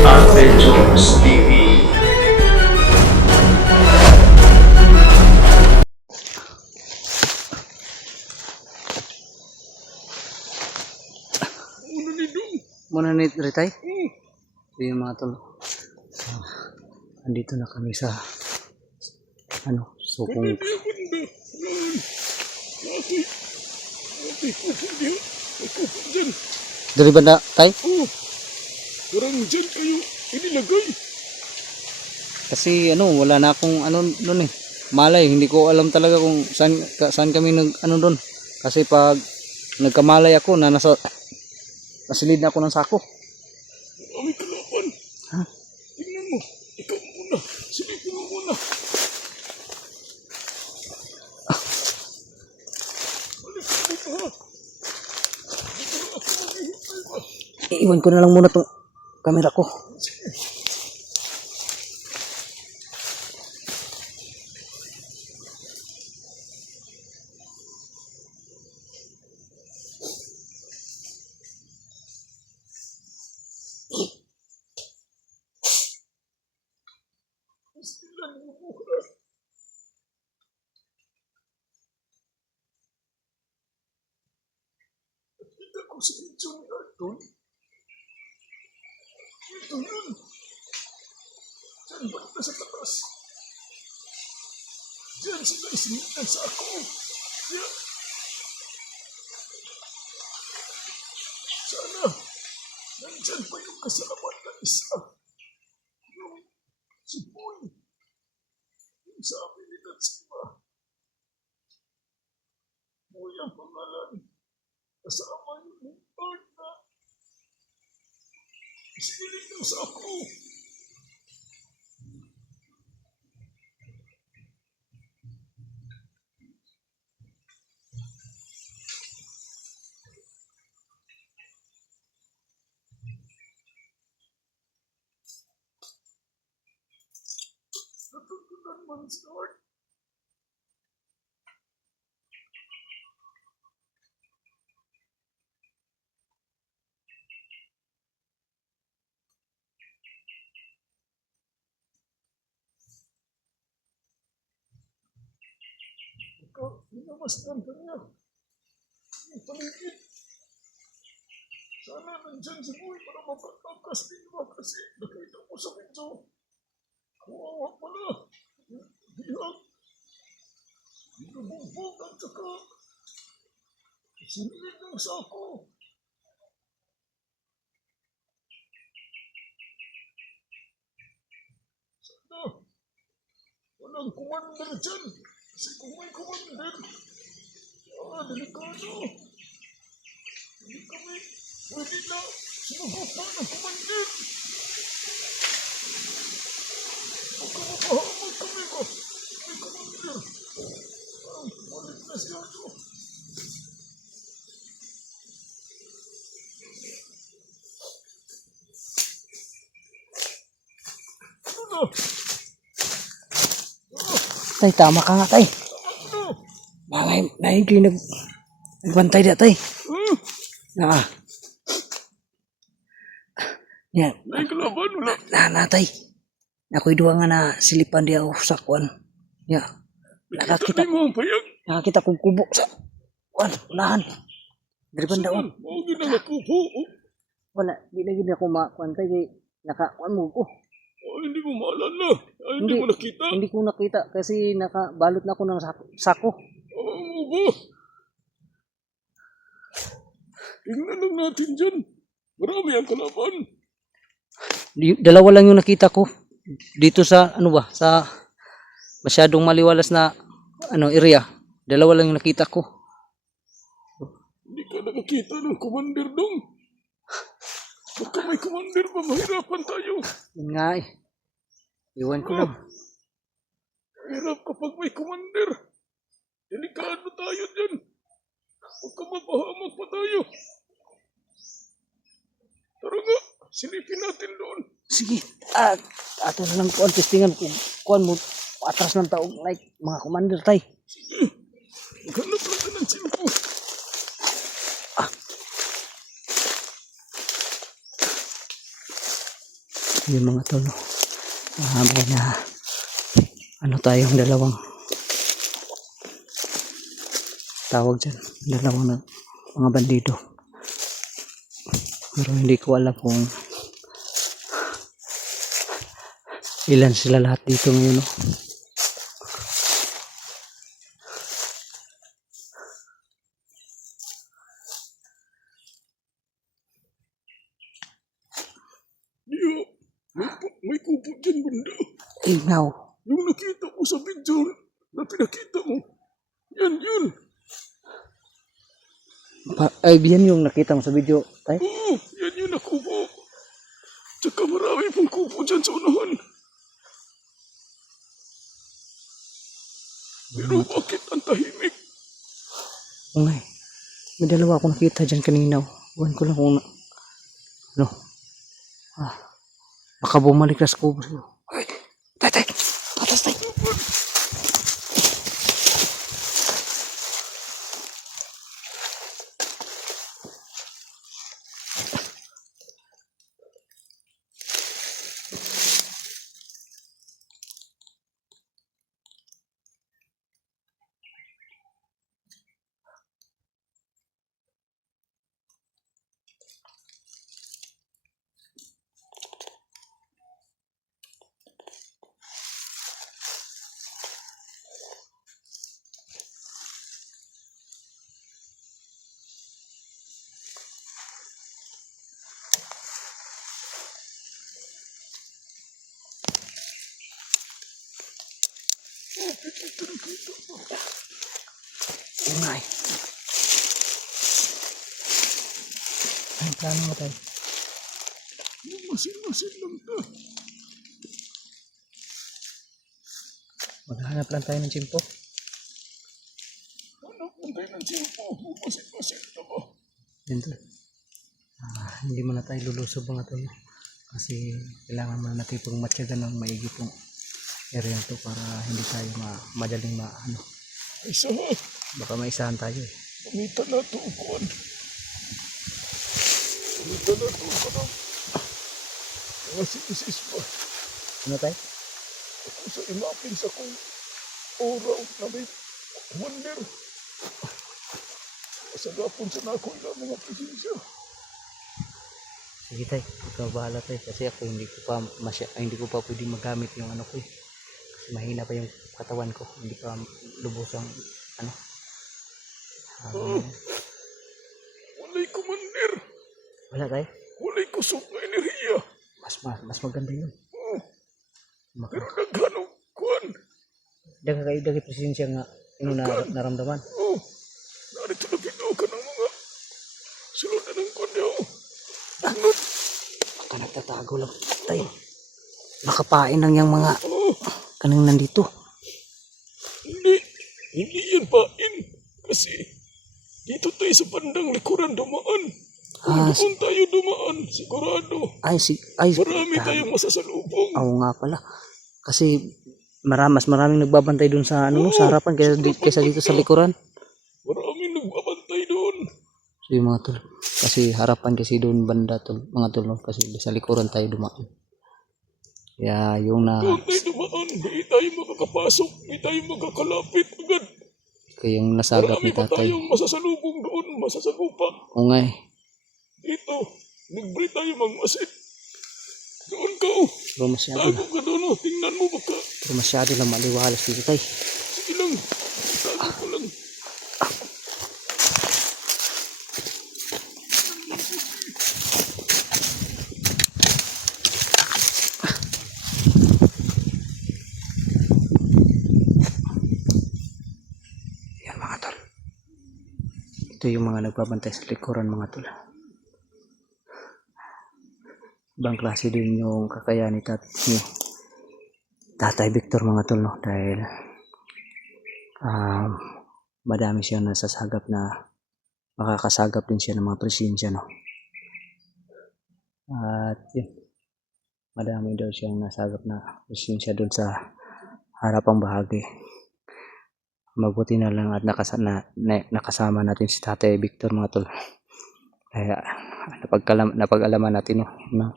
Adventures TV. Muna ni Ritay. So yung mga tol. Andito na kami sa sukong. Dari banda tay? Parang dyan kayo inilagay. Kasi wala na akong doon eh. Malay, hindi ko alam talaga kung saan kami doon. Kasi pag nagkamalay ako na nasilid na ako ng sako. May kalaban. Ha? Tingnan mo. Ikaw muna. Silipin mo muna. Balik ka dito ha. Dito na ako maghihintay ba. Iiwan ko na lang muna tong kamera ko. Pastilan mo muna. Nakita ko sa video ni Arton. Ito yun. Diyan banda sa taas. Diyan sila isinitan sa ako. Diyan. Sana, nandyan pa yung kasama na isa. Yung si Boy. Yung sabi ni Tatsima. Boy ang pangalan. Kasama yung Lord na. Isinilig lang sa ako. Natutunan man si Lord. Ikaw, pinamasdan ka niya. Yung paligid. Sana nandyan si Boy para mapatakas din mo kasi nakita ko sa video. Kawawa pala. Bihag. Binububog at saka sinilig ng sako. Sana walang commander dyan. Kasi kung may commander, delikado. Hindi kami pwede na sumugupa ng commander. Pagkamapahamag kami ba? May commander. Balik na siya ito. Ano na? Tay, tama ka nga tay. Ano? Nahin kayo nagbantay da tay. Yan. May kalaban wala. Natay. Ako'y duwa nga na silipan diya ako sa kwan. Ya. Nakita mo ang payag. Nakakita kong kubo sa kwan. Unahan. Dari banda o. Huwag yun ang nakupo. Wala. Di lagi na ako makuan tay. Nakakuan mo ko. Hindi mo maalala. Hindi mo nakita. Hindi ko nakita kasi nakabalot na ako ng sako. Ano ba? Tingnan lang natin dyan. Marami ang kalaban. Dalawa lang yung nakita ko. Dito sa sa masyadong maliwalas na area. Dalawa lang yung nakita ko. Hindi ka nakakita ng commander dong. Baka may commander pa, mahirapan tayo. Yun nga eh. Iwan ko lang. Hirap kapag may commander. Delikado tayo dyan. Huwag ka mapahamak pa tayo. Tara nga, silipin natin doon. Sige. Ato na lang kuan testingan kung kuan mo atras ng taog like mga commander tay. Sige, maghanap lang ka ng tsimpo. Yung mga tol. May na ano tayong dalawang tawag dyan. Dalawang na mga bandido. Pero hindi ko alam kung ilan sila lahat dito ngayon. No? Diyo, may kupo dyan banda. Now, Yung nakita ko sa video na pinakita mo. Yan, yun. ay yan yung nakita mo sa video tay. Oo, yan yun na kupo. Tsaka marami pong kupo dyan sa unahan. Pero bakit ang tahimik? Okay. May dalawa akong nakita dyan kanina. Iwan ko lang kung ano. Baka bumalik na sa kubo. Ay, tay. Atas tay. Ingay. Ay, plano mo tayo. Yung masin-masin lang ta. Maghanap lang tayo ng tsimpo. Hanap lang tayo ng tsimpo. Masin-masin na ba? Yan tol. Hindi mo na tayo lulusob mga tol. Kasi kailangan mo na natin itong matyagan ng maigi itong area to para hindi tayo madaling ano. Ay saha, Baka maisahan tayo eh. pamitan na ito upuan. Pamitan na ito upuan. Mga sinis pa. Ano tayo? Ako sa imapin sa kong oraw na may commander. Masagapon sa nako ilang mga presensya. Sige tayo, ikaw bahala tayo kasi ako hindi ko pa pwedeng magamit yung ano ko eh. Kasi mahina pa yung katawan ko, hindi pa lubos ang ano. Walay commander. Wala tayo. Walay kusog na enerhiya. Mas maganda yun. Pero naghanong kuhan. Dagay presensya nga yung naramdaman. Narito na bitaw ka ng mga sulod na ng kuhan niya. Tunod. Baka nagtatago lang tayo. Baka pain lang yung mga kanang nandito. Hindi yan pain. Kasi dito tayo sa bandang likuran dumaan. Kung doon tayo dumaan, sigurado. Marami tayong masasalubong. Oo nga pala. Kasi mas maraming nagbabantay dun sa sa harapan kaysa dito sa likuran. Maraming nagbabantay doon. So yung mga tol, kasi harapan kasi doon banda tol, mga tol, no? Kasi sa likuran tayo dumaan. Kaya yung Doon tayo dumaan, hindi tayo makakapasok, hindi tayo makakalapit agad. kaya yung nasagap Marami ni pa tatay. tayong masasalubong doon, masasagupa. Oo nga eh. Dito, libre tayo magmasid. Doon ka Pero masyado tago ka doon tingnan mo baka. Pero masyado lang maliwalas dito tay. Sige lang, tago ko lang. Yan mga tol. Ito yung mga nagbabantay sa likuran mga tol. Ibang klase din yung kakayahan ni tatay. Tatay Victor mga tol, no? Dahil madami siyang nasasagap na makakasagap din siya ng mga presensya, no? At yun, madami daw siyang nasagap na presensya doon sa harapang bahagi. Mabuti na lang at nakasama natin si Tatay Victor mga tol. Kaya napag-alaman natin, no, na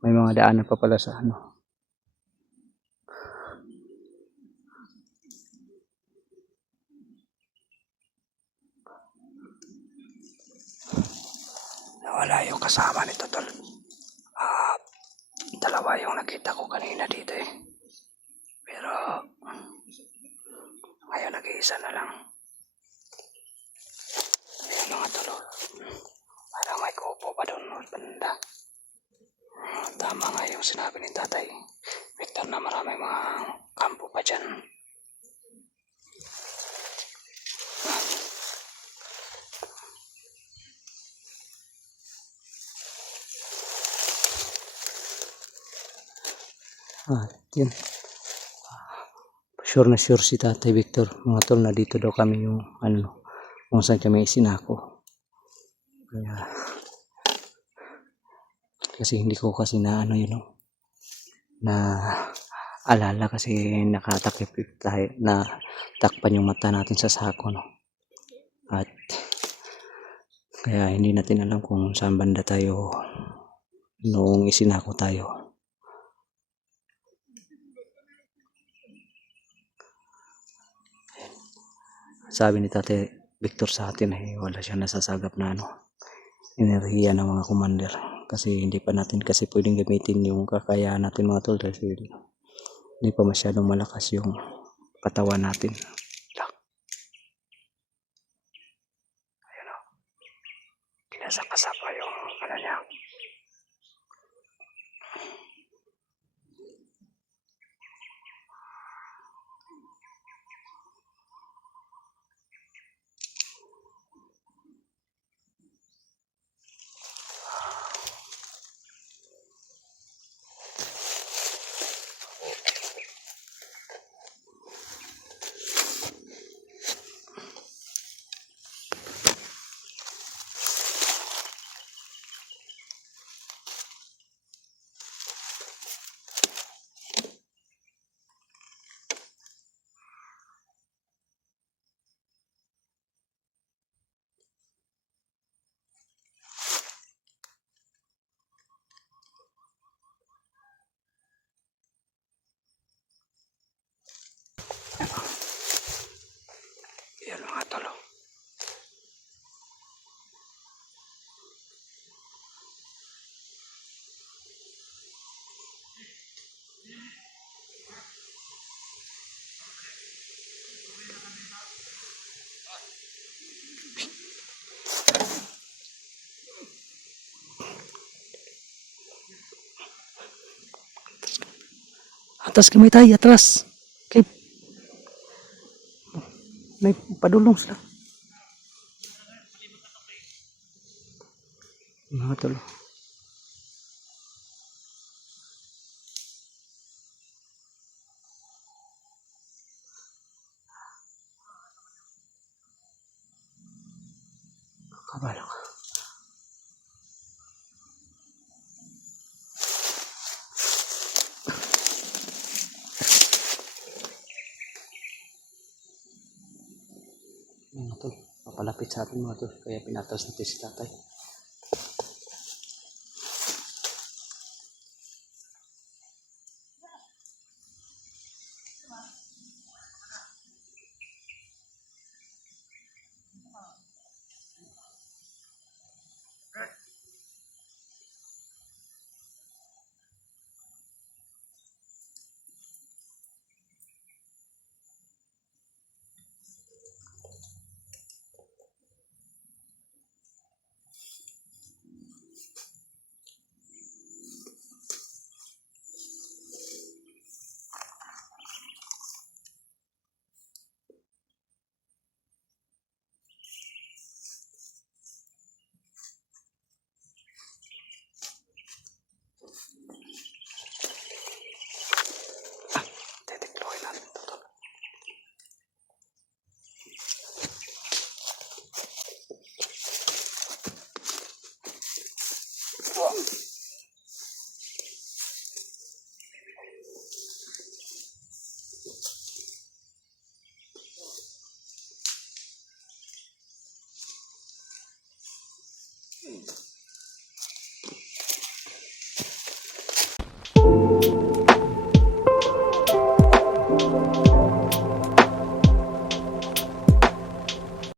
may mga daanan pa pala sa ano. Nawala yung kasama nito tol. Dalawa yung nakita ko kanina dito eh. Pero ngayon nag-iisa na lang. Ayan mga tol. Parang may kupo pa doon banda. Tama nga yung sinabi ni Tatay Victor na maraming mga kampo pa dyan. Yun. Sure na sure si Tatay Victor mga tol na dito daw kami yung ano, kung saan kami isinako. Kaya kasi hindi ko kasi na ano yun, no, na alala kasi nakatakip tayo na takpan yung mata natin sa sako, no. At kaya hindi natin alam kung saan banda tayo noong isinako tayo. Sabi ni Tatay Victor sa atin eh, wala siyang nasasagap na ano, enerhiya ng mga commander. Kasi hindi pa natin kasi pwedeng gamitin yung kakayahan natin mga tol. Kasi hindi pa masyadong malakas yung katawan natin. Ayun o. Kinasakasapa yung ano niya. Yan mga tol. Atas kami tayo, atras. Okay. May padulong sila. Mga tol. Kabala ka. Mga tol, papalapit sa atin mga tol. Kaya pinatas natin si Tatay.